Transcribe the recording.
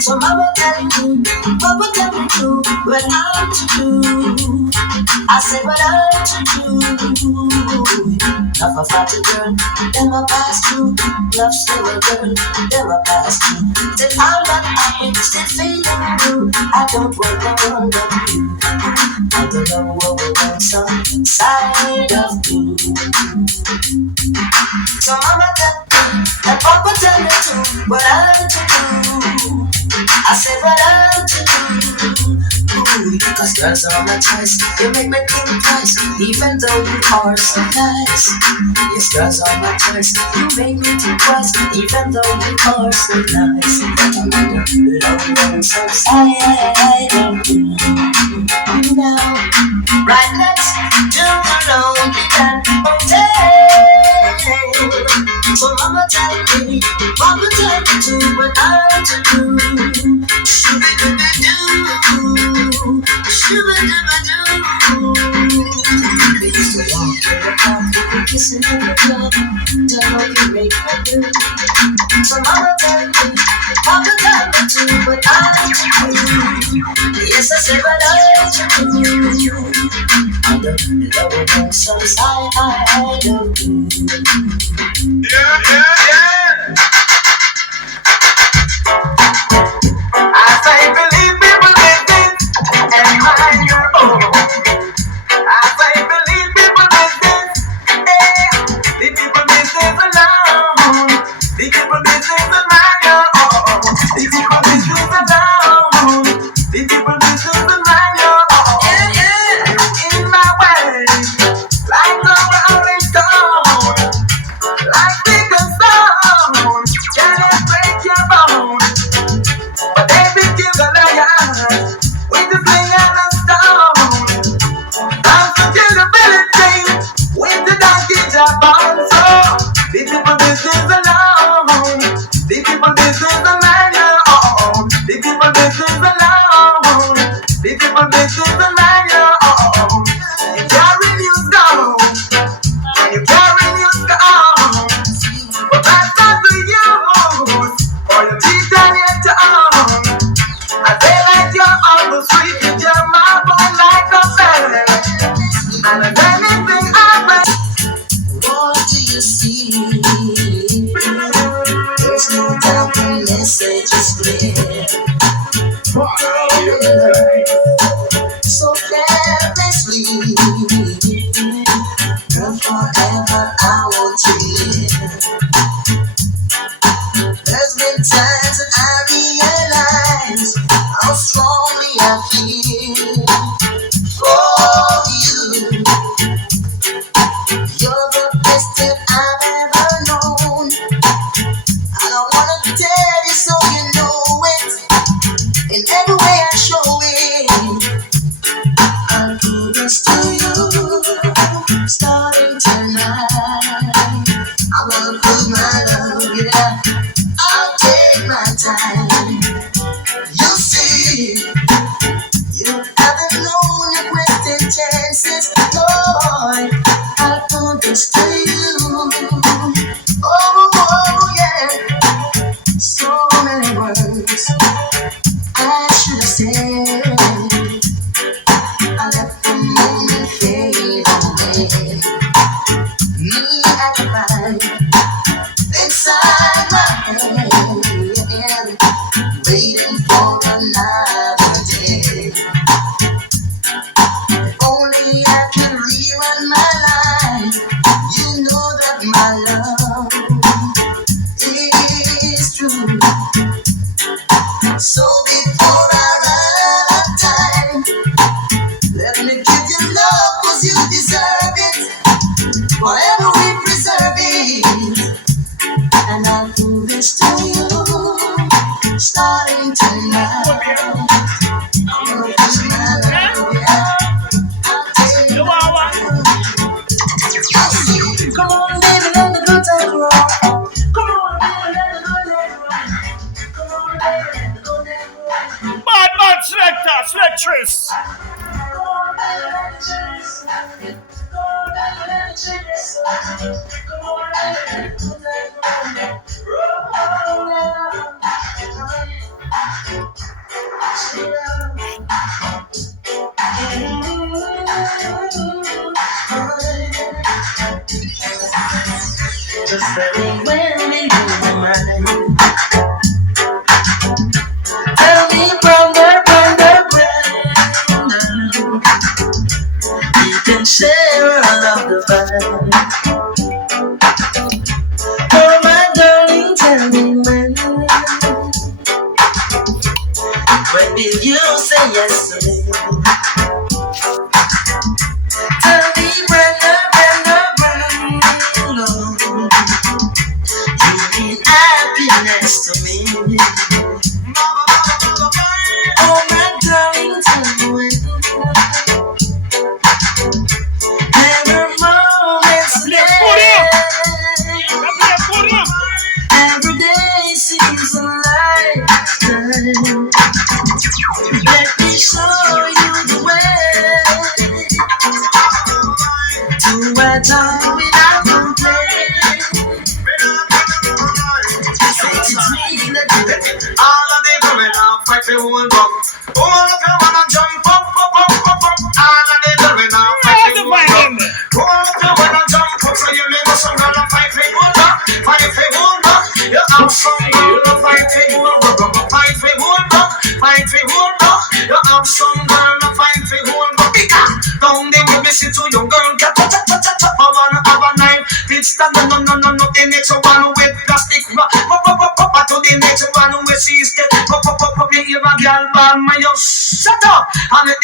So mama tell me, papa tell me to what I'm to do. I said what I'm to do. Love a fatty girl, them a pass through. Love slower girl, them a pass through. Till I'm not happy, still feeling blue. I don't want no one but you. I don't know what will come some side of you. So mama tell me, and papa tell me too, what I'm to do. I said what I'm to do. Ooh, cause girls are my choice. You make me think twice, even though you are so nice. Yes, girls are my choice. You make me think twice, even though you are so nice. Love and so side of you. Now, right next to the lonely and motel. So mama tell me, papa tell me to what I'm to do. Shoo-ba-doo-ba-doo, shoo-ba-doo-ba-doo. We used to walk to the park, kissing in the club. Don't know you make me do. So mama tell me, papa tell me to what I'm to do. Yes, I said what I'm to do. I don't know some side of you. Yeah, yeah, yeah. I say believe people live it and mind your own. I say believe people business, yeah. Leave people business alone. Leave people business and mind your own. Leave people business alone. Leave people business and mind your own. Yeah, yeah. You're in my way, like a rolling stone, like big stone. Cannot break your bone. But they be kill the lion with the sling and a stone. Unforgettability with the donkey job on. So the people business alone. The people business alone your own. The people business alone. The people business alone your own. You carry news down and you carry news down. But that's not the use for your teeth and your tongue. I feel like you're on the street with your mouth on like a fan. And if anything happens, what do you see? There's no doubt the message is clear. So carelessly, girl, forever I want to live. There's been times that I realize how strongly I feel for you. You're the best that I've ever known. I don't wanna tell you so you know it. In every way I show it. I'll do this to you, starting tonight. I wanna prove my love, yeah. I'll take my time. You see, you haven't known your wasted chances, Lord. I'll do this to you. Oh, oh, yeah. So many words I should have said. I let the moment fade away. Me at the fight inside my head, waiting for another day. If only I could rerun my life. You know that my love is true. So before I run out of time, let me give you love 'cause you deserve it. Forever we preserve it. And I'll do this to you, starting tonight. I'm gonna push my love, yeah. I'll take you. Come on, baby, let the good times roll. Come on, baby, let the good times roll. Come on, baby, let the good times roll. Bad man selector, selectress. Come on, baby, let the chance. Come on, baby, let the chance. Come on, baby, let the good times roll. Roll, roll, roll. Just tell me when we lose your mind. Tell me, brother, we can share all of the fun. Oh, my darling, tell me when will you say yes to me? Tell me, brother, you mean happiness to me. Oh, my darling, tell me when. Every moment's every day seems a lifetime. Let me show you the way to a time without complaint. All of the going off, fight the whole buck. All of you wanna jump up. All of the going off, fight the whole buck. All of you wanna jump up, so you make us some gonna fight the whole buck. Fight the whole buck. You have some gonna fight the whole buck. Fight the whole buck. Fight the whole buck. You have some gonna fight the whole buck. Down the way, listen to your girl. I wanna have a knife. It's the no. The next one with plastic. To the next one with she's get. Me give a girl by my shut up. And the